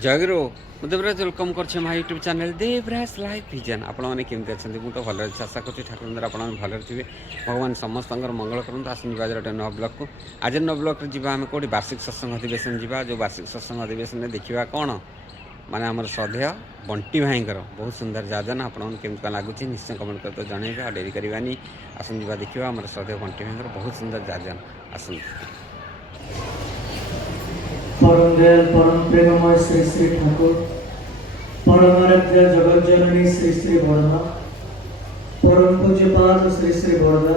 जयगुरु ମୁଁ ଦେବରାଜ ୱେଲକମ୍ କରୁଛି ମୋ YouTube channel Debaraj life vision. ଆପଣମାନେ କେମିତି ଅଛନ୍ତି? ମୁଁ ତ ଭଲରେ ଅଛି, ଆଶା କରୁଛି ଠାକୁରଙ୍କ ଦ୍ୱାରା ଆପଣମାନେ ଭଲରେ ଥିବେ। ଭଗବାନ ସମସ୍ତଙ୍କର ମଙ୍ଗଳ କରନ୍ତୁ। ଆସନ୍ତୁ ଯିବା ଗୋଟେ ନୂଆ ବ୍ଲଗ୍କୁ। ଆଜି ନୂଆ ବ୍ଲଗ୍ରେ ଯିବା ଆମେ କେଉଁଠି ବାର୍ଷିକ ସତ୍ସଙ୍ଗ ଅଧିବେଶନ ଯିବା। ଯେଉଁ ବାର୍ଷିକ ସତ୍ସଙ୍ଗ ଅଧିବେଶନରେ ଦେଖିବା କ'ଣ ମାନେ ଆମର ଶ୍ରଦ୍ଧେୟ ବଣ୍ଟି ଭାଇଙ୍କର ବହୁତ ସୁନ୍ଦର ଯାଜନା। ଆପଣମାନଙ୍କୁ କେମିତି କ'ଣ ଲାଗୁଛି ନିଶ୍ଚୟ କମେଣ୍ଟ କରି ତ ଜଣାଇବେ। ଆଉ ଡେରି କରିବାନି, ଆସନ୍ତୁ ଯିବା ଦେଖିବା ଆମର ଶ୍ରଦ୍ଧେୟ ବଣ୍ଟି ଭାଇଙ୍କର ବହୁତ ସୁନ୍ଦର ଯାଜନା। ଆସନ୍ତୁ। परम दयाल परम प्रेममय श्री श्री ठाकुर परमाराध्य जगत जननी श्री श्री बड़मा परम पूज्यपाद श्री श्री बड़दा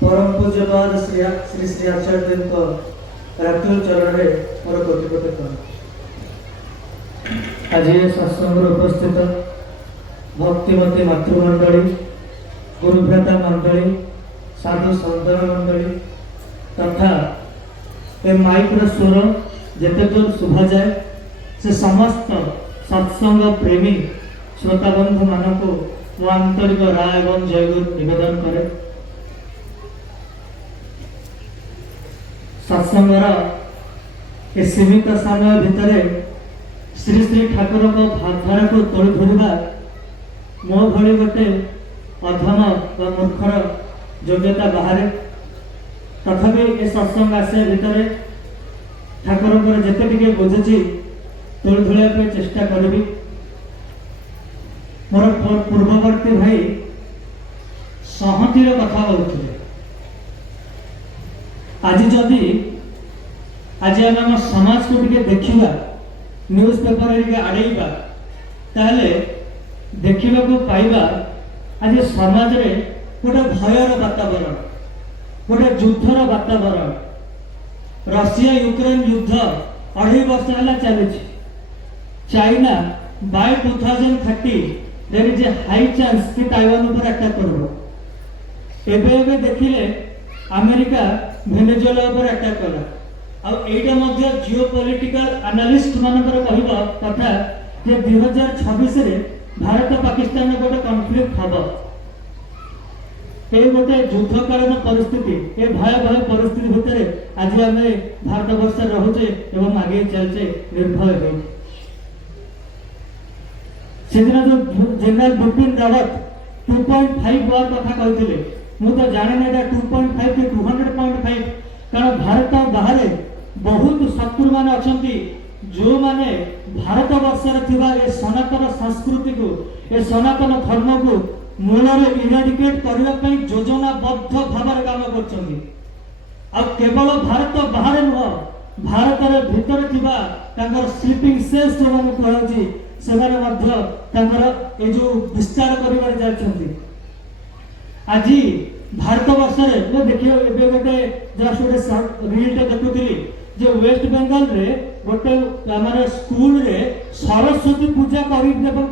परम पूज्यपाद श्री श्री श्री आचार्य रातुल चरण मोर कोटिकोटि कर आज सत्संग उपस्थित भक्तिमती मातृमंडली गुरुभ्राता मंडली साधु संतन मंडली तथा ए माइक स्वर जिते दूर शुभा जाए से समस्त सत्संग प्रेमी श्रोता बंधु मानक मो आंतरिक राय एवं जयगुरु निवेदन करे। सत्संगर ए सीमित समय भितर श्री श्री ठाकुर को भावधारा को तोड़ धरवा मो भली गोटे अधम व मूर्खर योग्यता बाहर तथापि ए सत्संग आसिया भितर ठाकुर जिते टे बुझुची तोड़ धुलिया चेष्टा करी। मोर पूर्ववर्ती भाई सहतिर कथा बोलते आज जदि आज आम समाज को टे देखा न्यूज पेपर आड़ेबा ताले देखा पाइबा आज समाज रे गोटे भयर वातावरण गोटे युद्धर वातावरण रशिया यूक्रेन युद्ध 2.5 वर्ष है चली China by 2030 there is a high chance कि ताइवान ऊपर अटैक करो। एबे देखिले अमेरिका वेनेजुएला ऊपर अटैक कला आ एटा मध्ये जियोपॉलिटिकल एनालिस्ट मानकर कहबा कथा जे 2026 रे भारत पाकिस्तान में गोटे कॉन्फ्लिक्ट हबो। ये गोटे युद्धकालीन परिस्थिति ये भयावह परिस्थिति भितर आज आम भारत वर्ष रोचे एवं आगे चलचे निर्भय हो। सेदिन जो जनरल बिपिन रावत 2.5 वार कथा कहते मु तो जाने ना 2.5 कि 200.5 कारण भारत बाहर बहुत शत्रु मान अच्छा जो माने भारत वर्ष सनातन संस्कृति को ए सनातन धर्म को मूल इराडिकेट करने योजनाबद्ध भाव काम कर केवल भारत बाहर नुह भारत भितर स्लीपिंग सेल्स जो कहुची से जो विस्तार कर आज भारत वर्ष देखिए गोटे जस्ट गोटे रील देखुली जे वेस्ट बेंगल रे गोटे हमारे स्कूल रे सरस्वती पूजा कर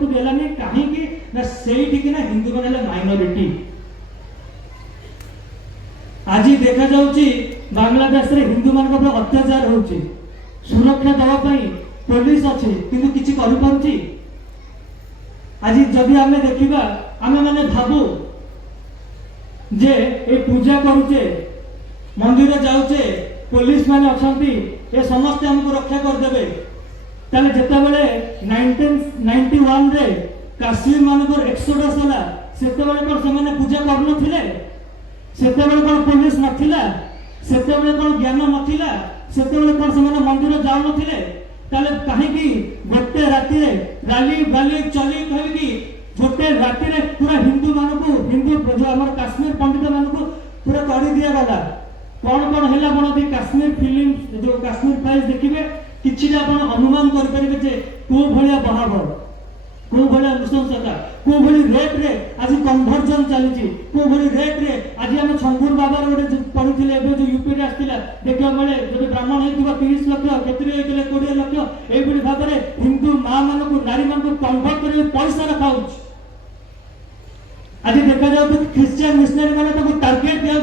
देलानी कहीं ना सेठी ना हिंदू मैंने माइनॉरिटी आज देखा जाउची बांग्लादेश रे हिंदू मान को अत्याचार होची सुरक्षा दवा पई पुलिस अछि किंतु किछि करि पारुची। आज जदि आमे देखिबा आमे माने भाबू जे ए पूजा करूचे मंदिर जाउचे पुलिस माने अछंती ए समस्त हमको रक्षा कर देबे ताले जेता बेले 1991 रे काश्मीर मानकर एक्सोडस होला सेते बेले कोन से माने पूजा करनो थिले सेते बेले कोन पुलिस नथिला सेते बेले कोन ज्ञान नथिला सेते बेले कोन से माने मंदिर जाउ नथिले ताले काहे की गोटे राती रे गाली गाली चली कहि की गोटे राती रे पूरा हिंदू मानको हिंदू जो हमर काश्मीर पंडित मानको पूरा तोड़ी दिया गला। कौन कौन है आप काश्मीर फिल्म जो काश्मीर फाइल्स देखिए कि अनुमान करें कौ भाया बहाव कौ भाया नृशंसता कौ भली रेट रे आज कन्वर्जन चली कौ भली रेट रे आज आम छंगुर बाबा गोटे पढ़ी जो यूपी आसाला देखा बेले जब ब्राह्मण होता 30 लाख केतरी 20 लाख ये भाव में हिंदू माँ मान नारी मान कन्वर्ट कर पैसा रखा आज देखा जाए ख्रिश्चियन मिशनरी मैंने टार्गेट दिया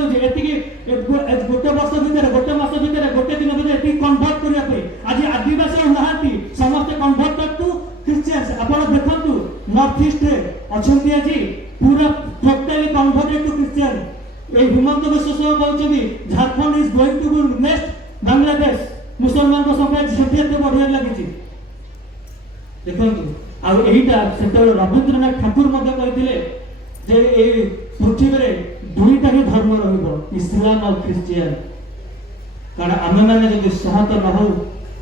गोटे वर्ष भितर गोटे मास भितर गोटे दिन भितर कन्वर्ट करने आज आदिवासी नहांती समस्ते कन्वर्टेड टू ख्रिश्चियंस आपण देखंतु नॉर्थ ईस्ट रे अछंती आज पूरा टोटली कन्वर्टेड टू ख्रिश्चियन ए हिमंत विश्व सह कहउछबी Jharkhand is going to be next Bangladesh मुसलमान को संख्या सेठी बढ़िया लागिछि ଦେଖନ୍ତୁ ଆଉ ଏଇଟା ସେତେବେଳେ ରବୀନ୍ଦ୍ରନାଥ ଠାକୁର ମଧ୍ୟ କହିଥିଲେ ଯେ ଏଇ ପୃଥିବୀରେ ଦୁଇଟା ହିଁ ଧର୍ମ ରହିବ, ଇସଲାମ ଆଉ ଖ୍ରୀଷ୍ଟିଆନ। କାରଣ ଆମେମାନେ ଯଦି ସହତ ନ ହଉ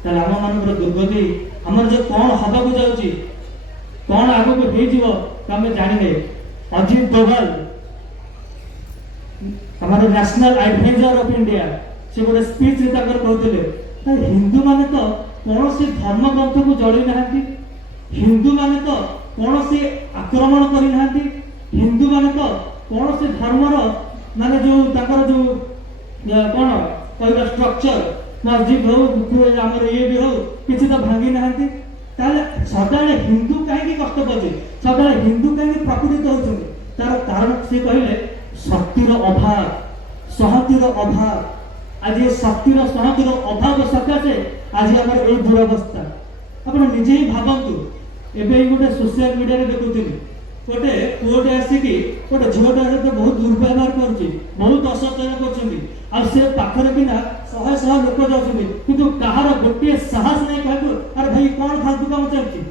ତାହେଲେ ଆମମାନଙ୍କର ଦୁର୍ଗତି, ଆମର ଯେ କଣ ହବାକୁ ଯାଉଛି, କଣ ଆଗକୁ ହେଇଯିବ ଆମେ ଜାଣିନେ। ଅଜିତ ଡୋଭାଲ ଆମର ନ୍ୟାସନାଲ ଆଡଭାଇଜର ଅଫ ଇଣ୍ଡିଆ, ସେ ଗୋଟେ ସ୍ପିଚରେ ତାଙ୍କର କହୁଥିଲେ ହିନ୍ଦୁ ମାନେ ତ କୌଣସି ଧର୍ମ ଗ୍ରନ୍ଥକୁ ଜଳି ନାହାନ୍ତି, ହିନ୍ଦୁ ମାନେ ତ କୌଣସି ଆକ୍ରମଣ କରିନାହାନ୍ତି, ହିନ୍ଦୁ ମାନେ ତ କୌଣସି ଧର୍ମର ମାନେ ଯୋଉ ତାଙ୍କର ଯୋଉ କଣ କହିବା ଷ୍ଟ୍ରକ୍ଚର ମସଜିଦ ହଉ ଆମର ଇଏ ବି ହଉ କିଛି ତ ଭାଙ୍ଗି ନାହାନ୍ତି। ତାହେଲେ ସଦାବେଳେ ହିନ୍ଦୁ କାହିଁକି କଷ୍ଟ ପାଉଛି, ସଦାବେଳେ ହିନ୍ଦୁ କାହିଁକି ପ୍ରକୃତିତ ହଉଛନ୍ତି? ତାର କାରଣ ସେ କହିଲେ ଶକ୍ତିର ଅଭାବ, ସହତିର ଅଭାବ। ଆଜି ଶକ୍ତିର ସହତିର ଅଭାବ ସକାଶେ ଆଜି ଆମର ଏଇ ଦୁରବସ୍ଥା। ଆପଣ ନିଜେ ହିଁ ଭାବନ୍ତୁ, ଏବେ ଗୋଟେ ସୋସିଆଲ ମିଡିଆରେ ଦେଖୁଥିଲି ଗୋଟେ ପୁଅଟେ ଆସିକି ଗୋଟେ ଝିଅଟା ସହିତ ବହୁତ ଦୁର୍ବ୍ୟବହାର କରୁଛି, ବହୁତ ଅସଚେତନ କରୁଛନ୍ତି, ଆଉ ସେ ପାଖରେ କିନା ଶହେ ଶହ ଲୋକ ଯାଉଛନ୍ତି, କିନ୍ତୁ କାହାର ଗୋଟିଏ ସାହସ ନାହିଁ କାହାକୁ ଆରେ ଭାଇ କଣ ଫାଲତୁ କାମ ଚାଲିଛି।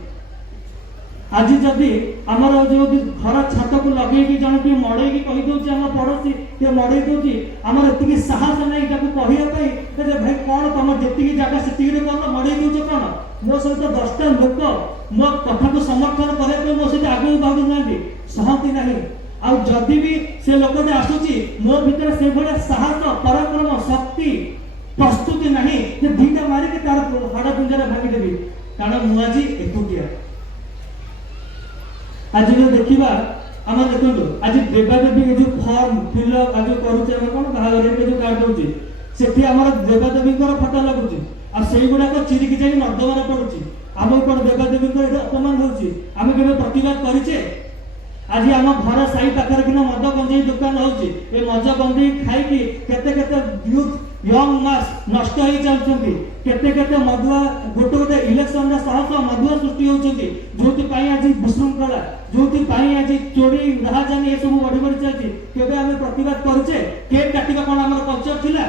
ଆଜି ଯଦି ଆମର ଯୋଉ ଘର ଛାତକୁ ଲଗେଇକି ଜଣେ କିଏ ମଡେଇକି କହିଦଉଛି, ଆମ ପଡୋଶୀ କିଏ ମଡେଇ ଦଉଛି, ଆମର ଏତିକି ସାହସ ନାହିଁ ତାକୁ କହିବା ପାଇଁ ଯେ ଭାଇ କଣ ତମ ଯେତିକି ଜାଗା ସେତିକିରେ କଣ ମଡେଇ ଦଉଛ, କଣ ମୋ ସହିତ 10ଟା ଲୋକ ମୋ କଥାକୁ ସମର୍ଥନ କରିବା ପାଇଁ ମୋ ସହିତ ଆଗକୁ ବାଢୁନାହାନ୍ତି, ସହମତି ନାହିଁ। ଆଉ ଯଦି ବି ସେ ଲୋକଟେ ଆସୁଛି ମୋ ଭିତରେ ସେଇଭଳିଆ ସାହସ, ପରାକ୍ରମ, ଶକ୍ତି, ପ୍ରସ୍ତୁତି ନାହିଁ ଯେ ଦିଟା ମାରିକି ତାର ହାଡ଼ ପିଞ୍ଜରା ଭାଙ୍ଗିଦେବି, କାରଣ ମୁଁ ଆଜି ଏକୁଟିଆ। ଆଜି ଯୋଉ ଦେଖିବା ଆମର ଦେଖନ୍ତୁ ଆଜି ଦେବାଦେବୀ ଯୋଉ ଫର୍ମ ଫିଲଅପ ଆଜି କରୁଛେ, ଆମେ କଣ ବାହାଘରରେ ଯୋଉ କାର୍ଡ ଦଉଛି ସେଠି ଆମର ଦେବାଦେବୀଙ୍କର ଫଟୋ ଲାଗୁଛି, ଆଉ ସେଇଗୁଡାକ ଚିରିକି ଯାଇକି ନର୍ଦ୍ଦମାରେ ପଡୁଛି। ଆମକୁ କଣ ଦେବାଦେବୀଙ୍କର ଏଠି ଅପମାନ ହଉଛି? ଆମେ କେବେ ପ୍ରତିବାଦ କରିଛେ? ଆଜି ଆମ ଘର ସାହି ପାଖରେ କିନା ମଦ ଗଞ୍ଜେଇ ଦୋକାନ ହଉଛି, ଏ ମଦ ଗଞ୍ଜେଇ ଖାଇକି କେତେ କେତେ ୟୁଥ ୟଙ୍ଗ ମାସ ନଷ୍ଟ ହେଇ ଚାଲୁଛନ୍ତି, କେତେ କେତେ ମଦୁଆ ଗୋଟେ ଗୋଟେ ଇଲେକ୍ସନରେ ଶହ ଶହ ମଦୁଆ ସୃଷ୍ଟି ହଉଛନ୍ତି, ଯୋଉଥିପାଇଁ ଆଜି ବିଶୃଙ୍ଖଳା, ଯୋଉଥିପାଇଁ ଆଜି ଚୋରି ରାହାଜାନୀ ଏସବୁ ବଢି ବଢି ଚାଲିଛି। କେବେ ଆମେ ପ୍ରତିବାଦ କରୁଛେ? କେକ୍ କାଟିବା କଣ ଆମର କଲଚର ଥିଲା?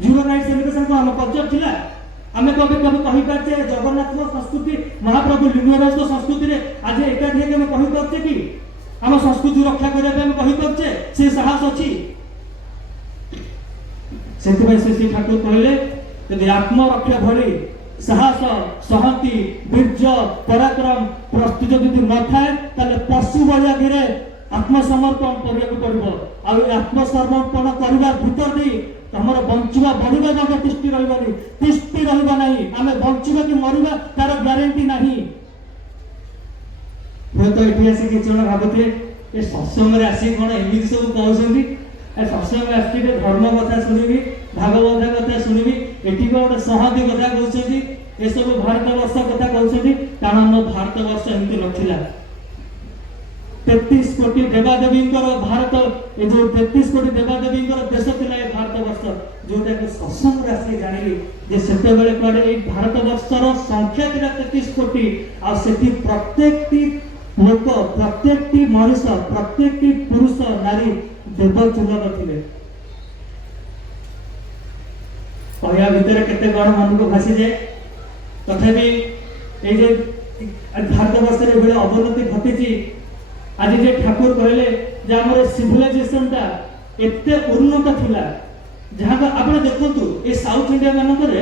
ଜିରୋ ନାଇଟ୍ ସେଲିବ୍ରେସନ କଣ ଆମ କଲଚର ଥିଲା? ଆମେ କେବେ କେବେ କହିପାରୁଛେ ଜଗନ୍ନାଥଙ୍କ ସଂସ୍କୃତି, ମହାପ୍ରଭୁ ଲିଙ୍ଗରାଜଙ୍କ ସଂସ୍କୃତିରେ ଆଜି ଏକାଠି ହେଇକି ଆମେ କହିପାରୁଛେ କି ଆମ ସଂସ୍କୃତି ରକ୍ଷା କରିବା ପାଇଁ ଆମେ କହିପାରୁଛେ? ସେ ସାହସ ଅଛି? ସେଥିପାଇଁ ଶ୍ରୀ ଠାକୁର କହିଲେ ଯଦି ଆତ୍ମରକ୍ଷା ଭଳି ସାହସ, ସହନ୍ତି, ବୀର୍ଯ୍ୟ, ପରାକ୍ରମ, ପ୍ରସ୍ତୁତି ଯଦି ନଥାଏ ତାହେଲେ ପଶୁ ଭଳିଆ ଧୀରେ ଆତ୍ମସମର୍ପଣ କରିବାକୁ ପଡିବ। ଆଉ ଏ ଆତ୍ମସମର୍ପଣ କରିବା ଭିତରେ ଦେଇ ତମର ବଞ୍ଚିବା ବଢିବା ଜାଗା ତିଷ୍ଠି ରହିବନି, ତିଷ୍ଠି ରହିବା ନାହିଁ। ଆମେ ବଞ୍ଚିବା କି ମରିବା ତାର ଗ୍ୟାରେଣ୍ଟି ନାହିଁ। ହୁଏତ ଏଠି ଆସି କିଛି ଜଣ ଭାବୁଥିବେ ଏ ସତ୍ସଙ୍ଗରେ ଆସିକି କଣ ଏମିତି ସବୁ କହୁଛନ୍ତି, ସତ୍ସଙ୍ଗ ଆସିକି ଧର୍ମ କଥା ଶୁଣିବି, ଭାଗବତ କଥା ଶୁଣିବି, ଏଠି ଗୋଟେ ସହନ୍ତି କଥା କହୁଛନ୍ତି, ଏସବୁ ଭାରତ ବର୍ଷ କଥା କହୁଛନ୍ତି। କାରଣ ଆମ ଭାରତ ବର୍ଷ ଏମିତି ନଥିଲା। 33 କୋଟି ଦେବାଦେବୀଙ୍କର ଭାରତ, ଏ ଯୋଉ 33 କୋଟି ଦେବାଦେବୀଙ୍କର ଦେଶ ଥିଲା ଏ ଭାରତ ବର୍ଷ, ଯୋଉଟାକୁ ସତ୍ସଙ୍ଗରେ ଆସି ଜାଣିଲି ଯେ ସେତେବେଳେ କୁଆଡେ ଏଇ ଭାରତ ବର୍ଷର ସଂଖ୍ୟା ଥିଲା 33 କୋଟି, ଆଉ ସେଠି ପ୍ରତ୍ୟେକଟି ଲୋକ, ପ୍ରତ୍ୟେକଟି ମଣିଷ, ପ୍ରତ୍ୟେକଟି ପୁରୁଷ ନାରୀ ଦେବଚୁଲକ ଥିଲେ। କହିବା ଭିତରେ କେତେ କଣ ମନକୁ ଭାସିଯାଏ। ତଥାପି এই যে ଭାରତବର୍ଷରେ ଏଭଳି ଅବନତି ଘଟିଛି। ଆଜି ଯେ ଠାକୁର କହିଲେ ଯେ ଆମର ସିଭିଲାଇଜେସନଟା ଏତେ ଉନ୍ନତ ଥିଲା, ଯାହା ଆପଣ ଦେଖନ୍ତୁ ଏ ସାଉଥ ଇଣ୍ଡିଆ ମାନଙ୍କରେ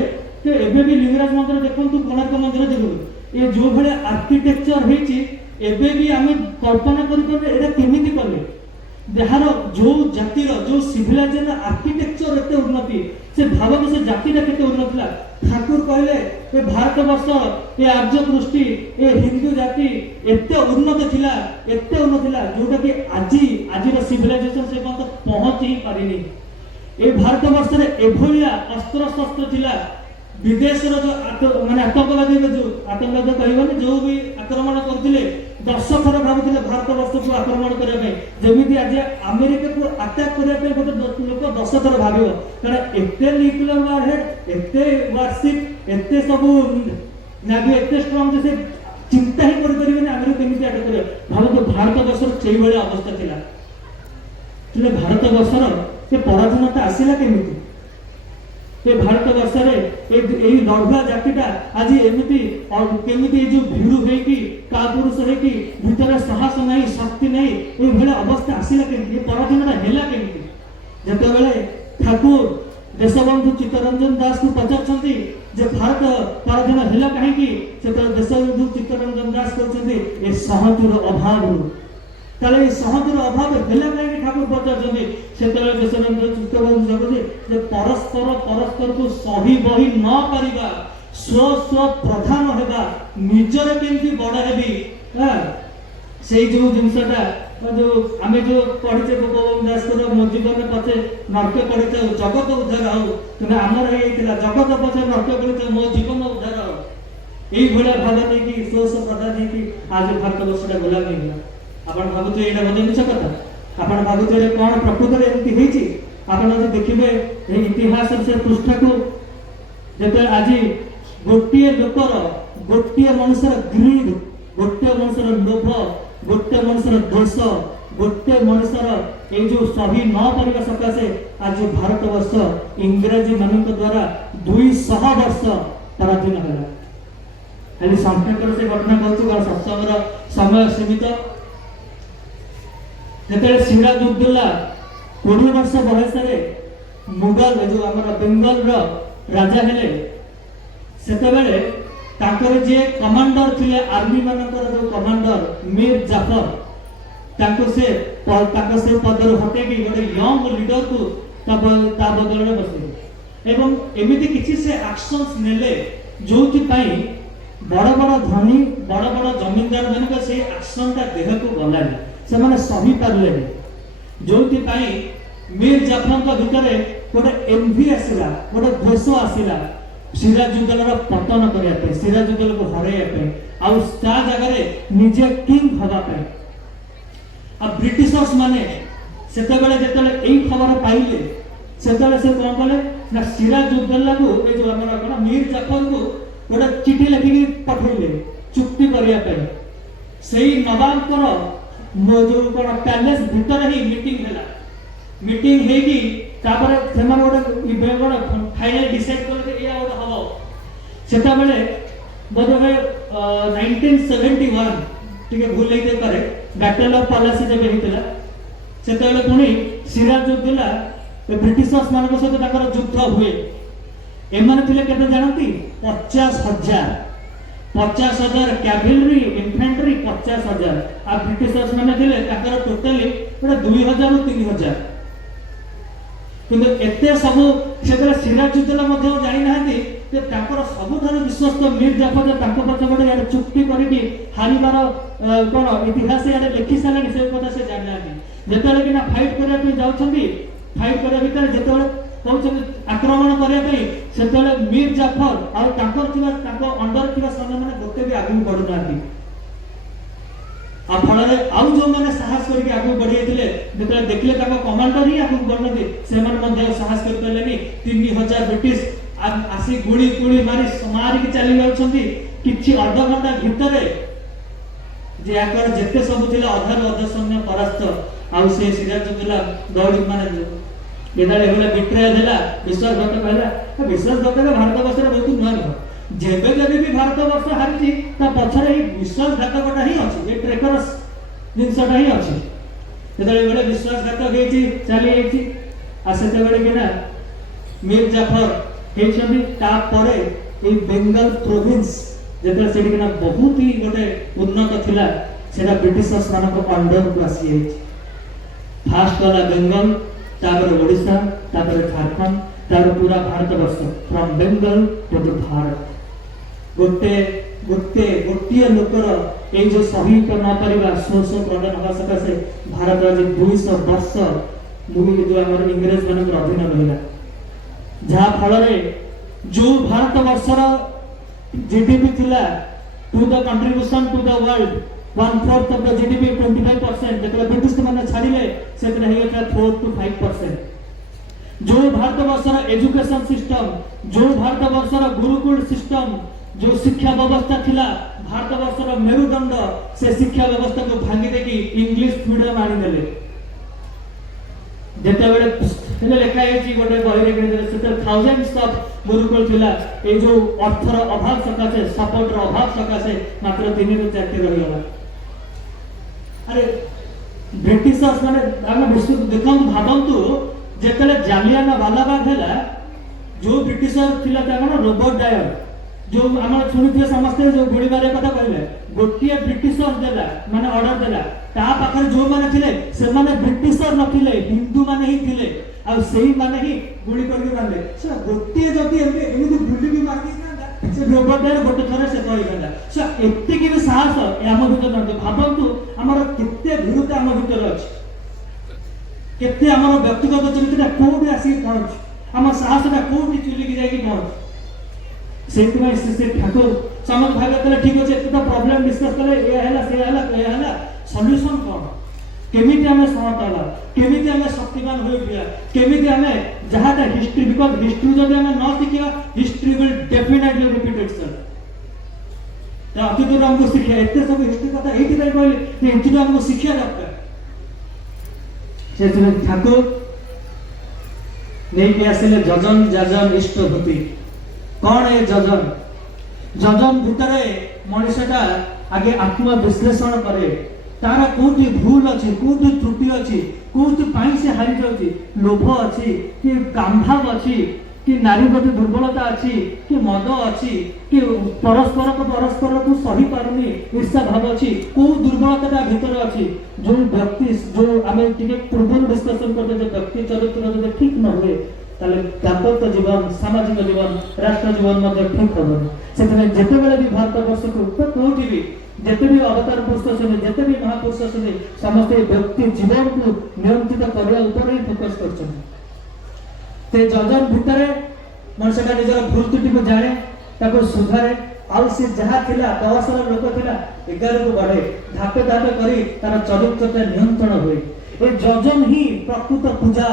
ଏବେ ବି ଲିଙ୍ଗରାଜ ମନ୍ଦିର ଦେଖନ୍ତୁ, କୋଣାର୍କ ମନ୍ଦିର ଦେଖନ୍ତୁ, ଏ ଯୋଉ ଭଳିଆ ଆର୍କିଟେକ୍ଚର ହେଇଛି ଏବେ ବି ଆମେ କଳ୍ପନା କରିପାରୁନେ ଏଇଟା କେମିତି କଲେ। ଯାହାର ଯୋଉ ଜାତିର ଯୋଉ ସିଭିଲାଇଜେସନ ଆର୍କିଟେକ୍ଚର ଏତେ ଉନ୍ନତି, ସେ ଭାବନ୍ତୁ ସେ ଜାତିଟା କେତେ ଉନ୍ନତ ଥିଲା। ଠାକୁର କହିଲେ ଏ ଭାରତ ବର୍ଷ, ଏ ଆର୍ଯ୍ୟ ପୃଷ୍ଟି, ଏ ହିନ୍ଦୁ ଜାତି ଏତେ ଉନ୍ନତ ଥିଲା, ଏତେ ଉନ୍ନତ ଥିଲା, ଯୋଉଟା କି ଆଜିର ସିଭିଲାଇଜେସନ ସେ ପର୍ଯ୍ୟନ୍ତ ପହଞ୍ଚି ହିଁ ପାରିନି। ଏ ଭାରତ ବର୍ଷରେ ଏଭଳିଆ ଅସ୍ତ୍ର ଶସ୍ତ୍ର ଥିଲା। ବିଦେଶର ଯୋଉ ମାନେ ଆତଙ୍କବାଦୀ, ଯୋଉ ଆତଙ୍କବାଦ କହିବନି, ଯୋଉ ବି ଆକ୍ରମଣ କରୁଥିଲେ 10 ଥର ଭାବୁଥିଲେ ଭାରତ ବର୍ଷକୁ ଆକ୍ରମଣ କରିବା ପାଇଁ। ଯେମିତି ଆଜି ଆମେରିକାକୁ ଆଟାକ୍ କରିବା ପାଇଁ ଗୋଟେ ଲୋକ 10 ଥର ଭାବିବ, କାରଣ ଏତେ ନ୍ୟୁକ୍ଲିୟର ୱାରହେଡ୍, ଏତେ ୱାରସିପ୍, ଏତେ ସବୁ ନାଭି ଏତେ ଷ୍ଟ୍ରଙ୍ଗ ଯେ ସେ ଚିନ୍ତା ହିଁ କରିପାରିବେନି ଆମେରିକା କେମିତି ଆଟାକ୍ କରିବା। ଭାବନ୍ତୁ ଭାରତ ବର୍ଷର ସେଇଭଳିଆ ଅବସ୍ଥା ଥିଲା। ଭାରତ ବର୍ଷର ସେ ପରାଧୀନତା ଆସିଲା କେମିତି? ए भारत वर्ष रे लड़ुआ जातिटा आज एमती केमिति जो भिड़ु होइकी का पुरुष होइकी भितर साहस नहीं शक्ति नहीं ए भले अवस्था आसिला केमिति पराधीनता हेला केमिति जते बेले ठाकुर देशबंधु चित्तरंजन दास को पचारछंती जे भारत पराधीन हेला काहेकि से देशबंधु चित्तरंजन दास कहउछंती ए सहतिर अभाव ताले सहतिर अभाव हेला काहेकि ठाकुर पचारछंती सेतले देशबंधु चित्तरंजन कहउछे जे परस्पर को सही बही न परिबा स्व प्रधान हेबा निजर केमती बड़ हेबी से जो जिनसटा जो आमे जो पढ़िचे गोपबंधु दास को मो जीवन पछे नरक पड़िते जगत उद्धार हो कि आमर हेइतिला जगत पछे नरक पड़िते मो जीवन उद्धार हो एई भला भाव नै कि स्व प्रधान नै कि आज भारत वर्षटा गोला नै गला आपण भाबुते एटा बोले मिछ कथा आपण भाबुते रे कोन प्रकृति रे एंती हेइची आपण जे देखिबे ए इतिहास से पृष्ठ को जेते आज गोटिए लोकर गोटिए मनुष्यर ग्रीड गोटिए मनुष्यर लोभ गोटे मनुष्यर दोष गोटे मनुष्यर ये जो सही न परिवा सकाशे आज भारत वर्ष इंग्रजी मान द्वारा 200 वर्ष पराधीन है खाली संक्षेप से घटना कहूँ सत्संगर समय सीमित जिते सिराजुद्दौला 20 वर्ष बयस मुगल जो आम बेंगल राजा हेले सेतेबेले ताकर जे कमांडर थिले आर्मी मानकर जो कमांडर मीर जाफर ताको से पदर हटे कि गोटे यंग लीडर को ता बदल में बसले एवं एमिति किछि से एक्शंस नेले जोथि पई बड़ बड़ धनी बड़ बड़ जमींदार मानक से एक्शन ता देह को गलानी से माने सही पारले जोथि पई मीर जाफर का भितरे गोटे एनवी आसिला गोटे द्वेष आसिला सिराजुद्दौला पतन करने सिराजुद्दौला को हरैया आउ जगह निजे किंग हवा अब ब्रिटिशर्स माने सेतेबेले जेतेबेले एई खबर पाइले सेतेबेले से कोन कले ना सिराजुद्दौला को ए जो हमर कोन मीर जाफर को गोटे चिठी लिखि पठैले चुक्ति करिया पे सेई नवाब को जो कोन पैलेस भीतर ही मीटिंग हेगी तापर सेमान गोटे इवेंट फाइनल डिसाइड करले या गोटे हबो सेता बेले बोधवे 1971 टिके भूल लेते पारे बैटल ऑफ पलासी जब हेतिला सेता बेले पुनी सिराजुद्दौला ब्रिटिशर्स मान सहित ताकर युद्ध हुए एमान थिले केते जानती 50,000 कैवेलरी इन्फेंट्री 50,000 आ ब्रिटिशर्स माने थिले ताकर टोटली 2,000 ରୁ 3,000 किंतु एते सब सेतले सिराजुद्दौला मध्ये जानि नाहंती जे ताकर सबठारु विश्वस्त मीर जाफर ताको पछपटे यार चुक्ति करिकि हारिबार कोन इतिहास यार लिखि सालानी से कथा से जानि नाहंती जेतले कि ना फाइट करिया पे जाउछंती फाइट करिया भितर जेतले कहउछन आक्रमण करिया पे सेतले मीर जाफर आ ताकर थिबा ताको अंडर थिबा सैन्य माने गोटे भी आगु बढ़ु नाहंती आ फଳରେ आउ जो माने साहस करके आगु बढ़ी थिले जेतले देखले ताको कमांडर ही आगु बढ़नती से माने मध्ये साहस कर पलेनी 3000 ब्रिटिश आसी गुड़ी मारी के चली जाउछंती किछि अर्ध घंटा भितरे जे आकर जेते सब थिला अधार अध सैन्य परास्त आउ से सिराजुद्दौला दौड़ी माने बेदाले होला बिट्रे देला विश्वासघात कहला विश्वासघात भारत वर्ष रे बहुत नुआ जेबे जदि भी भारत वर्ष हारिची ता पछरे ही विश्वासघातकटा ही अछि ए ट्रेकरस जिनसटा ही अछि बेदाले बेले विश्वासघात हेची चली हेची आ सेते बेले केना मीर जाफर हेचबी ता परे ए बेंगल प्रोविंस जेते सेडी केना बहुत ही गोटे उन्नत थिला सेटा ब्रिटिशर्स मानको अंडर को आसी हेची फास्ट वाला बेंगल तापर ओडिशा तापर झारखंड तापर पूरा Bharatvarsh from Bengal to the Bharat गोटे लोकर ए जो सही को न परिबा सोस प्रदान हवा सकासे भारत आज 200 वर्ष मुगी जो हमर इंग्रेज मानक अधीन रहिला जहा फल रे जो भारत वर्षर जीडीपी थिला to the contribution to the world 1/4 of the GDP 25% जेतले ब्रिटिश माने छाडिले सेतरे हेता 4 to 5%। जो भारत वर्षर एजुकेशन सिस्टम जो भारत वर्षर गुरुकुल सिस्टम जो शिक्षा व्यवस्था थिला भारत वर्षर मेरुदंड से शिक्षा व्यवस्था को भांगी देकी इंग्लिश फ्रीडम आनी देले जेते बेले ହେଲେ ଲେଖା ହେଇଛି ଗୋଟେ ବହିରେ ସେତେ ଥାଉଜେଣ୍ଡସ୍ ଅଫ୍ ଗୁରୁକୁଳ ଥିଲା, ଏଇ ଯୋଉ ଅର୍ଥର ଅଭାବ ସକାଶେ, ସପୋର୍ଟର ଅଭାବ ସକାଶେ ମାତ୍ର 3 ରୁ 4ଟି ରହିଗଲା। ଆରେ ବ୍ରିଟିଶର୍ସ ମାନେ ଆମେ ବିଶ୍ୱ ଦେଖନ୍ତୁ, ଭାବନ୍ତୁ ଯେତେବେଳେ ଜାଲିଆନାୱାଲାବାଗ ହେଲା, ଯୋଉ ବ୍ରିଟିଶର ଥିଲା ତା କଣ ରୋବର୍ଟ ଡାୟର, ଯୋଉ ଆମର ଶୁଣିଥିବେ ସମସ୍ତେ ଯୋଉ ଗୁଳି ମାରିବା କଥା କହିଲେ, ଗୋଟିଏ ବ୍ରିଟିଶର ଦେଲା ମାନେ ଅର୍ଡର ଦେଲା, ତା ପାଖରେ ଯୋଉମାନେ ଥିଲେ ସେମାନେ ବ୍ରିଟିଶର ନଥିଲେ, ହିନ୍ଦୁ ମାନେ ହିଁ ଥିଲେ, ଆଉ ସେଇମାନେ ହିଁ ଗୁଳି କରିକି ମାରିଲେ। ସେ ଗୋଟିଏ ଯଦି ଏମିତି ବୁଲିକି ମାରିଦେଇଥାନ୍ତା, ସେ ରୋବର୍ଟ ଡାୟର ଗୋଟେ ଥରେ ସେ କହିଥାନ୍ତା। ସେ ଏତିକି ବି ସାହସ ଆମ ଭିତରେ ନଥାଏ। ଭାବନ୍ତୁ ଆମର କେତେ ଭୀରୁତା ଆମ ଭିତରେ ଅଛି, କେତେ ଆମର ବ୍ୟକ୍ତିଗତ ଚରିତ୍ରଟା କୋଉଠି ଆସିକି ପହଞ୍ଚୁଛି, ଆମ ସାହସଟା କୋଉଠି ଚୁଲିକି ଯାଇକି ପହଞ୍ଚୁଛି। ସେଇଥିପାଇଁ ସେ ଠାକୁର ସମସ୍ତେ ଭାବିବା କଲେ ଠିକ ଅଛି, ଏତେ ତ ପ୍ରୋବ୍ଲେମ ଡିସ୍କସ କଲେ, ଏୟା ହେଲା ସେୟା ହେଲା ଏୟା ହେଲା, ସଲ୍ୟୁସନ କଣ, କେମିତି ଆମେ ସହତ ହେବା, କେମିତି ଆମେ ଶକ୍ତିମାନ ହୋଇ ଉଠିବା, କେମିତି ଆମେ ଯାହାଟା ହିଷ୍ଟ୍ରି, ବିକଜ ହିଷ୍ଟ୍ରି ଯଦି ଆମେ ନ ଶିଖିବା, ହିଷ୍ଟ୍ରି ୱିଲ୍ ଡେଫିନେଟଲି ରିପିଟ୍ ଇଟସେଲ୍ଫ। ଅତୀତରୁ ଆମକୁ ଶିଖିବା, ଏତେ ସବୁ ହିଷ୍ଟ୍ରି କଥା ଏଇଥିପାଇଁ କହିଲେ ଯେ ଏଥିରୁ ଆମକୁ ଶିଖିବା ଦରକାର। ସେଥିପାଇଁ ଠାକୁର ନେଇକି ଆସିଲେ ଯଜନ ଯାଜନ ଇଷ୍ଟଭୂତି। କଣ ଏ ଯଜନ? ଯଜନ ଭିତରେ ମଣିଷଟା ଆଗେ ଆତ୍ମ ବିଶ୍ଳେଷଣ କରେ, ତାର କୋଉଠି ଭୁଲ ଅଛି, କୋଉଠି ତ୍ରୁଟି ଅଛି, କୋଉଠି ପାଇଁ ସେ ହାରି ଯାଉଛି, ଲୋଭ ଅଛି କି କାମଭାବ ଅଛି କି ନାରୀ ପ୍ରତି ଦୁର୍ବଳତା ଅଛି କି ମଦ ଅଛି କି ପରସ୍ପରକୁ ସହି ପାରୁନି ଈର୍ଷା ଭାବ ଅଛି, କୋଉ ଦୁର୍ବଳତାଟା ଭିତରେ ଅଛି। ଯୋଉ ବ୍ୟକ୍ତି, ଯୋଉ ଆମେ ଟିକେ ପୂର୍ବରୁ ଡିସ୍କସନ କରିଥିଲେ, ଯେ ବ୍ୟକ୍ତି ଚରିତ୍ର ଯଦି ଠିକ ନ ହୁଏ ତାହେଲେ ଦାମ୍ପତ୍ୟ ଜୀବନ, ସାମାଜିକ ଜୀବନ, ରାଷ୍ଟ୍ର ଜୀବନ ମଧ୍ୟ ଠିକ ହବନି। ସେଥିପାଇଁ ଯେତେବେଳେ ବି ଭାରତ ବର୍ଷକୁ କୋଉଠି ବି ଯେତେ ବି ଅବତାର ପୁରୁଷ ଅଛନ୍ତି, ଯେତେ ବି ମହାପୁରୁଷ ଅଛନ୍ତି, ସମସ୍ତେ ବ୍ୟକ୍ତି ଜୀବନକୁ ନିୟନ୍ତ୍ରିତ କରିବା ଉପରେ ହିଁ ଫୋକସ କରୁଛନ୍ତି। ସେ ଯଜନ ଭିତରେ ମଣିଷଟା ନିଜର ଭୁଲ ତ୍ରୁଟିକୁ ଜାଣେ, ତାକୁ ସୁଧାରେ, ଆଉ ସେ ଯାହା ଥିଲା 10ର ଲୋକ ଥିଲା 11କୁ ବଢେ, ଧାପେ ଧାପେ କରି ତାର ଚରିତ୍ରଟା ନିୟନ୍ତ୍ରଣ ହୁଏ। ଏ ଯଜନ ହିଁ ପ୍ରକୃତ ପୂଜା।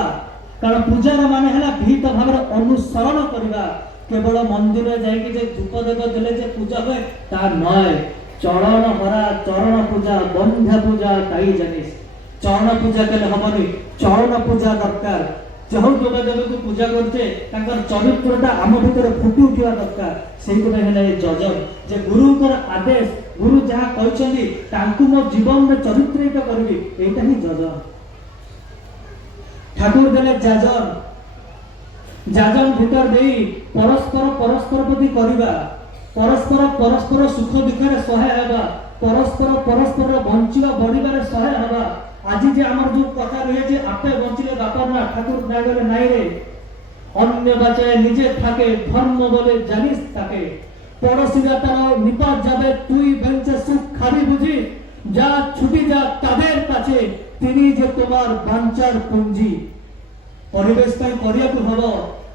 କାରଣ ପୂଜାର ମାନେ ହେଲା ଭୀତ ଭାବରେ ଅନୁସରଣ କରିବା। କେବଳ ମନ୍ଦିର ଯାଇକି ଯେ ଧୂପ ଦେବ ଦେଲେ ଯେ ପୂଜା ହୁଏ ତା ନয়। ଚରଣ ହରା ଚରଣ ପୂଜା, ବନ୍ଧ୍ୟା ପୂଜା ତାଇ ଜାନିস। ଚରଣ ପୂଜା କଲେ ହବନି, ଚରଣ ପୂଜା ଦରକାର। ଯେଉଁ ଦେବଦେବୀକୁ ପୂଜା କରୁଛେ ତାଙ୍କର ଚରିତ୍ରଟା ଆମ ଭିତରେ ଫୁଟି ଉଠିବା ଦରକାର। ସେଇଥିପାଇଁ ହେଲା ଏ ଯଜନ, ଯେ ଗୁରୁଙ୍କର ଆଦେଶ, ଗୁରୁ ଯାହା କହିଛନ୍ତି ତାଙ୍କୁ ମୋ ଜୀବନରେ ଚରିତ୍ରିତ କରିବି, ଏଇଟା ହିଁ ଯଜନ। ଠାକୁର ଦେଲେ ଯାଜନ। ଯାଜନ ଭିତର ଦେଇ ପରସ୍ପର ପ୍ରତି କରିବା, ପରସ୍ପର ସୁଖ ଦୁଃଖରେ ସହାୟ ହେବା, ପରସ୍ପର ବଞ୍ଚିବା ବଢିବାରେ ସହାୟ ହେବା। ଆଜି যে আমার যে কথা রয়েছে, আপে বঞ্চিলে বাপার না, ঠাকুর না গেলে নাই রে, অন্য বাঁচায় নিজে থাকে, ধর্ম বলে জানিস তাকে, পড়োশিরা তারা নিপাত যাবে, তুই বেঞ্চে সুখ খাবি বুঝি, যা ছুটি যা তাদের কাছে, তিনি যে তোমার বাঞ্চার পুঞ্জি। পরিবেশ পাই করিয়াকু হব,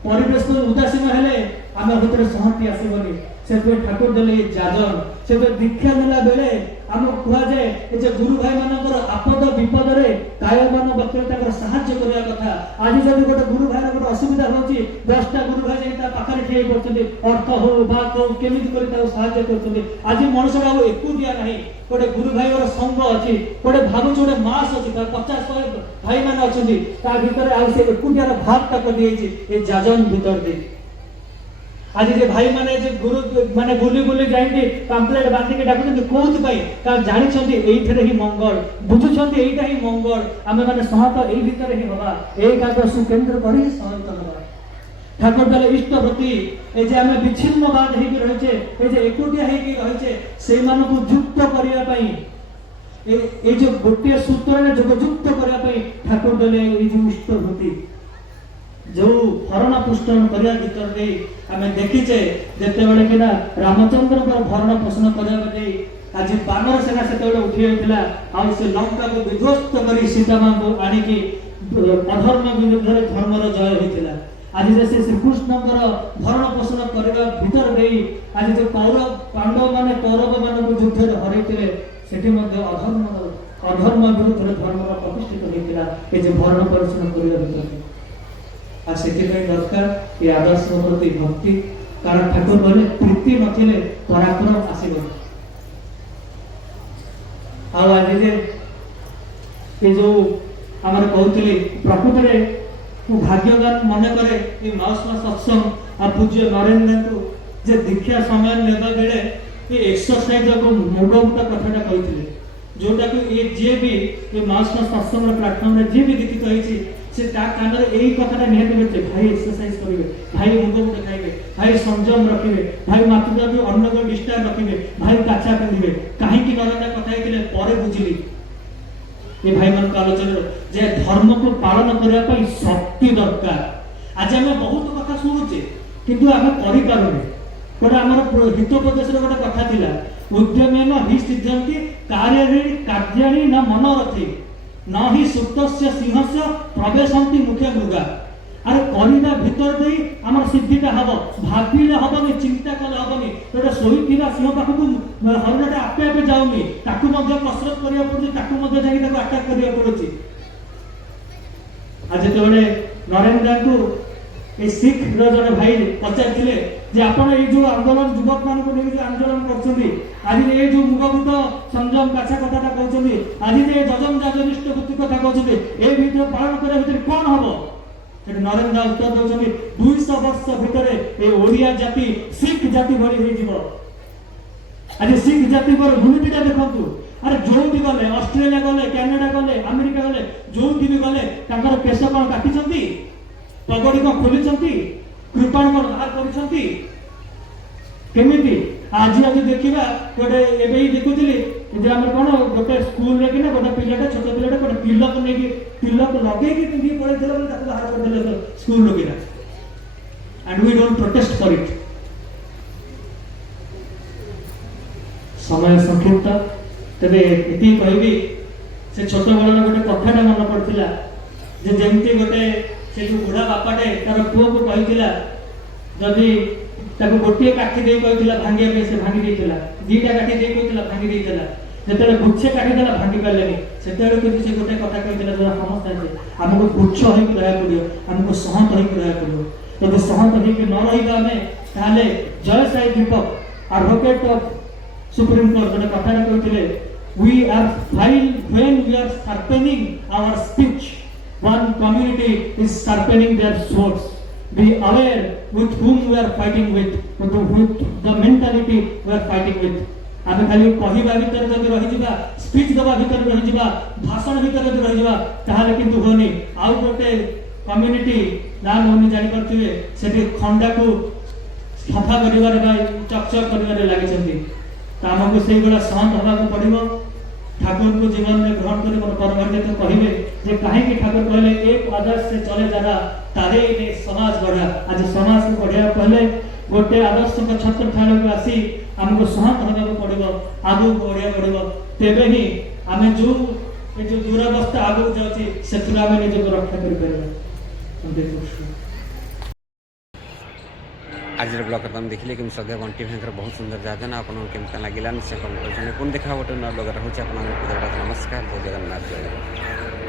পরিবেশ উদাসীন হেলে আমার ভিতরে সংহতি আসিবনি। সেতবে ঠাকুর দেলে যাজন। সেতবে দীক্ষা নেলা বেলে আমি কুহাযাଏ যে গুরু ভাই মানଙ୍କର আপদ বিপদরে কায়মান বক্রে তাଙ୍କର সাহায্য করিয়া কথা। আজ যদি গোটে গুরু ভাইর গোটে অসুবিধা হচ্ছে, 10টা গুরু ভাই যাই তা পাখরে ঠিয়ে পড়ছেন, অর্থ হোক বা কেমিতি করে তাকে সাহায্য করছেন। আজ মানুষরা আর একুটিয়া নাই, গোটে গুরু ভাইর সঙ্গ আছে, গোটে ভাবুছি গোটে মাস আছে, তার 50-100 ভাই মানে অଛନ୍ତି, তা ভিতরে আর সে একুটিয়ার ভাবটাকে দিয়েছে এই যাজন ভিতর দিয়ে। আজ যে ভাই মানে যে গুরু মানে বুলি বুলি যাইকি পাম্পলেট বাঁধিকি ডাকুଛନ୍ତି কোଉଥିପାଇଁ? କାରଣ ଜାଣିଛନ୍ତି ଏଇଥିରେ ହିଁ ମଙ୍ଗଳ, ବୁଝୁଛନ୍ତି ଏଇଟା ହିଁ ମଙ୍ଗଳ, ଆମେ ମାନେ ସହତ ଏଇ ଭିତରେ ହିଁ ହବା, ଏଇ କାଗଜକୁ କେନ୍ଦ୍ର କରି ସହତ ହବା। ଠାକୁର ଦେଲେ ଇଷ୍ଟଭୂତି। এই যে ଆମେ ବିଚ୍ଛିନ୍ନବାଦ ହେଇକି ରହିଛେ, এই যে ଏକୁଟିଆ ହେଇକି ରହିଛେ, ସେଇମାନଙ୍କୁ ଯୁକ୍ତ କରିବା ପାଇଁ, এই যে ଗୋଟିଏ ସୂତ୍ରରେ ଯୋଗଯୁକ୍ତ କରିବା ପାଇଁ ଠାକୁର ଦେଲେ ଏଇ ଯୋଉ ଇଷ୍ଟଭୂତି। ଯୋଉ ଭରଣ ପୋଷଣ କରିବା ଭିତରେ ଆମେ ଦେଖିଛେ, ଯେତେବେଳେ କିନା ରାମଚନ୍ଦ୍ରଙ୍କର ଭରଣ ପୋଷଣ କରିବା ଦେଇ ଆଜି ବାନର ସେନା ସେତେବେଳେ ଉଠି ଯାଇଥିଲା, ଆଉ ସେ ଲଙ୍କାକୁ ବିଧ୍ୱସ୍ତ କରି ସୀତାମାଙ୍କୁ ଆଣିକି ଅଧର୍ମ ବିରୁଦ୍ଧରେ ଧର୍ମର ଜୟ ହୋଇଥିଲା। ଆଜି ଯେ ସେ ଶ୍ରୀକୃଷ୍ଣଙ୍କର ଭରଣ ପୋଷଣ କରିବା ଭିତରେ ଦେଇ ଆଜି ଯେ ପାଣ୍ଡବ ମାନେ କୌରବ ମାନଙ୍କୁ ଯୁଦ୍ଧରେ ହରାଇଥିଲେ, ସେଠି ମଧ୍ୟ ଅଧର୍ମ ବିରୁଦ୍ଧରେ ଧର୍ମର ପ୍ରତିଷ୍ଠିତ ହୋଇଥିଲା ଏ ଯେ ଭରଣ ପୋଷଣ କରିବା ଭିତରେ। আর ସେଥିପାଇଁ ଦରକାର ଏ ଆଦର୍ଶ ପ୍ରତି ଭକ୍ତି। କାରଣ ଠାକୁର କହିଲେ ପ୍ରୀତି ନଥିଲେ ପରାକ୍ରମ ଆସିବନି। ଆଉ ଆଜି ଯେ ଏ ଯୋଉ ଆମର କହୁଥିଲି, ପ୍ରକୃତରେ ମୁଁ ଭାଗ୍ୟବାନ ମନେ କରେ ଏ ମାଉସୀ ସତ୍ସଙ୍ଗ ଆଉ ପୂଜ୍ୟ ନରେନ୍ଦ୍ରଙ୍କୁ ଯେ ଦୀକ୍ଷା ସମୟ ନେବା ବେଳେ ଏ ଏକ୍ସରସାଇଜ ମୁଗମୁତ କଥାଟା କହିଥିଲେ, ଯୋଉଟାକୁ ଯିଏ ବି ଏ ମାଉସୀ ସତ୍ସଙ୍ଗର ପ୍ଲାଟଫର୍ମରେ ଯିଏ ବି ଦୀକ୍ଷିତ ହେଇଛି ସେ ତା କାନରେ ଏଇ କଥାଟା ନିହାତି ମିଳିଛି, ଭାଇ ଏକ୍ସରସାଇଜ କରିବେ, ଭାଇ ମୁଗମୁତ ଖାଇବେ, ଭାଇ ସଂଯମ ରଖିବେ, ଭାଇ ମାତୃଜାତି ଅନ୍ନକୁ ଡିଷ୍ଟାନ୍ସ ରଖିବେ, ଭାଇ କାଛା ପିନ୍ଧିବେ। କାହିଁକି ନରେନ୍ଦ୍ର କଥା ହେଇଥିଲେ ପରେ ବୁଝିଲି ଏ ଭାଇମାନଙ୍କ ଆଲୋଚନାରେ ଯେ ଧର୍ମକୁ ପାଳନ କରିବା ପାଇଁ ଶକ୍ତି ଦରକାର। ଆଜି ଆମେ ବହୁତ କଥା ଶୁଣୁଛେ କିନ୍ତୁ ଆମେ କରିପାରୁନେ। ଗୋଟେ ଆମର ହିତୋପଦେଶରେ ଗୋଟେ କଥା ଥିଲା, ଉଦ୍ୟମେନ ହି ସିଦ୍ଧନ୍ତି କାର୍ଯ୍ୟାଣୀ ନା ମନୋରଥି न हि ସୁପ୍ତସ୍ୟ ସିଂହସ୍ୟ ପ୍ରବେଶନ୍ତି ମୁଖ୍ୟ ମୃଗା। ଆରେ କରିବା ଭିତର ଦେଇ ଆମର ସିଦ୍ଧିଟା ହବ, ଭାବିଲେ ହବନି, ଚିନ୍ତା କଲେ ହବନି। ଗୋଟେ ଶୋଇଥିବା ସିଂହ ପାଖକୁ ହରିଣଟା ଆପେ ଆପେ ଯାଉନି, ତାକୁ ମଧ୍ୟ କସରତ କରିବାକୁ ପଡୁଛି, ତାକୁ ମଧ୍ୟ ଯାଇକି ତାକୁ ଆଟାକ୍ କରିବାକୁ ପଡୁଛି। ଆଉ ଯେତେବେଳେ ନରେନ୍ଦ୍ରଙ୍କୁ ଏ ଶିଖର ଜଣେ ଭାଇ ପଚାରିଥିଲେ ଯେ ଆପଣ ଏଇ ଯୋଉ ଆନ୍ଦୋଳନ ଯୁବକ ମାନଙ୍କୁ ନେଇ ଯୋଉ ଆନ୍ଦୋଳନ କରୁଛନ୍ତି, ଆଜି ଏ ଯୋଉ ମୁଗଭୂତ ସଂଯମ କାଛା କଥାଟା କହୁଛନ୍ତି, ଆଜି ଏ ଯଜମ ଯାଜନିଷ୍ଠ ବୃତ୍ତି କଥା କହୁଛନ୍ତି, ଏ ଭିତରେ ପାଳନ କରିବା ଭିତରେ କଣ ହବ? ସେଠି ନରେନ୍ଦ୍ର ଉତ୍ତର ଦଉଛନ୍ତି 200 ବର୍ଷ ଭିତରେ ଏ ଓଡିଆ ଜାତି ଶିଖ ଜାତି ଭଳି ହେଇଯିବ। ଆଜି ଶିଖ ଜାତିଙ୍କର ଭୂମିକା ଦେଖନ୍ତୁ। ଆରେ ଯୋଉଠି ଗଲେ, ଅଷ୍ଟ୍ରେଲିଆ ଗଲେ, କାନାଡା ଗଲେ, ଆମେରିକା ଗଲେ, ଯୋଉଠି ବି ଗଲେ ତାଙ୍କର କେଶ କଣ କାଟିଛନ୍ତି, ପଗଡି କଣ ଖୋଲିଛନ୍ତି, କୃପାଣ କଣ ବାହାର କରିଛନ୍ତି, କେମିତି? ଆଜି ଦେଖିବା ଗୋଟେ ଏବେ ହିଁ ଦେଖୁଥିଲି ଯେ ଆମର କଣ ଗୋଟେ ସ୍କୁଲରେ କିନା ଗୋଟେ ପିଲାଟା, ଛୋଟ ପିଲାଟା ଗୋଟେ ତିଲକ ନେଇକି ତିଲକ ଲଗେଇକି ପିନ୍ଧିକି ପଳେଇଥିଲା ବୋଲି ତାକୁ ବାହାର କରିଦେଲେ ସ୍କୁଲ କିନା। and we don't protest for it। ସମୟ ସଂକ୍ଷିପ୍ତ, ତେବେ ଏତିକି କହିବି ସେ ଛୋଟ ବେଳର ଗୋଟେ କଥାଟା ମନେ ପଡୁଥିଲା ଯେ ଯେମିତି ଗୋଟେ ସେ ଯୋଉ ବୁଢା ବାପାଟେ ତାର ପୁଅକୁ କହିଥିଲା, ଯଦି ତାକୁ ଗୋଟିଏ କାଠି ଦେଇ କହିଥିଲା ଭାଙ୍ଗିବା ପାଇଁ, ସେ ଭାଙ୍ଗି ଦେଇଥିଲା, ଦିଟା କାଠି ଦେଇ କହିଥିଲା ଭାଙ୍ଗି ଦେଇଥିଲା, ଯେତେବେଳେ ଗୁଚ୍ଛେ କାଠି ଦେଲା ଭାଙ୍ଗି ପାରିଲେନି। ସେତେବେଳେ କିନ୍ତୁ ସେ ଗୋଟେ କଥା କହିଥିଲା, ଯୋଉଟା ସମସ୍ତେ ଆମକୁ ଗୁଚ୍ଛ ହେଇକି ରହିବାକୁ ପଡିବ, ଆମକୁ ସହନ୍ତ ହେଇକି ରହିବାକୁ ପଡିବ। ଯଦି ସହନ୍ତ ହେଇକି ନ ରହିବା ଆମେ, ତାହେଲେ Jay Sai Deepak advocate of Supreme Court ଗୋଟେ କଥାଟା କହିଥିଲେ, we are while when we are sharpening our speech, one community is sharpening their swords। Be aware with whom we are fighting with the mentality we are fighting with। ଆମେ ଖାଲି କହିବା ଭିତରେ ଯଦି ରହିଯିବା, speech ଦେବା ଭିତରେ ରହିଯିବା, ଭାଷଣ ଭିତରେ ଯଦି ରହିଯିବା, ତାହେଲେ କିନ୍ତୁ ହୁଏନି। ଆଉ ଗୋଟେ କମ୍ୟୁନିଟି ନା ନଉନି ଜାଣିପାରୁଥିବେ, ସେଠି ଖଣ୍ଡାକୁ ସଫା କରିବାରେ ବା ଚକଚକ କରିବାରେ ଲାଗିଛନ୍ତି। ତ ଆମକୁ ସେଇଭଳିଆ ସହନ୍ତ ହେବାକୁ ପଡିବ। ଠାକୁରଙ୍କୁ ଜୀବନରେ ଗ୍ରହଣ କରି ମୋର ପରମାର୍ଥ କହିବେ ଯେ କାହିଁକି ଠାକୁର କହିଲେ ଏକ ଆଦର୍ଶ ସେ ଚଲେ ଯାରା ତାରେ ସମାଜ ଗଢା। ଆଜି ସମାଜକୁ ଗଢିବାକୁ ହେଲେ ଗୋଟେ ଆଦର୍ଶଙ୍କ ଛତ୍ର ଛାୟାକୁ ଆସି ଆମକୁ ସହନ୍ତ ହେବାକୁ ପଡିବ, ଆଗକୁ ବଢିବାକୁ ପଡିବ। ତେବେ ହିଁ ଆମେ ଯୋଉ ଦୁରାବସ୍ଥା ଆଗକୁ ଯାଉଛି ସେଥିରୁ ଆମେ ନିଜକୁ ରକ୍ଷା କରିପାରିବା। आज ब्लॉग तुम देखिले कि सद्य बंटी भाई बहुत सुंदर जाजन आपको केमता लगे निश्चय कमेंट कर। पुणी देखा गोटे नया ब्लॉग रोचे। नमस्कार, जय जगन्नाथ, जय जगन्नाथ।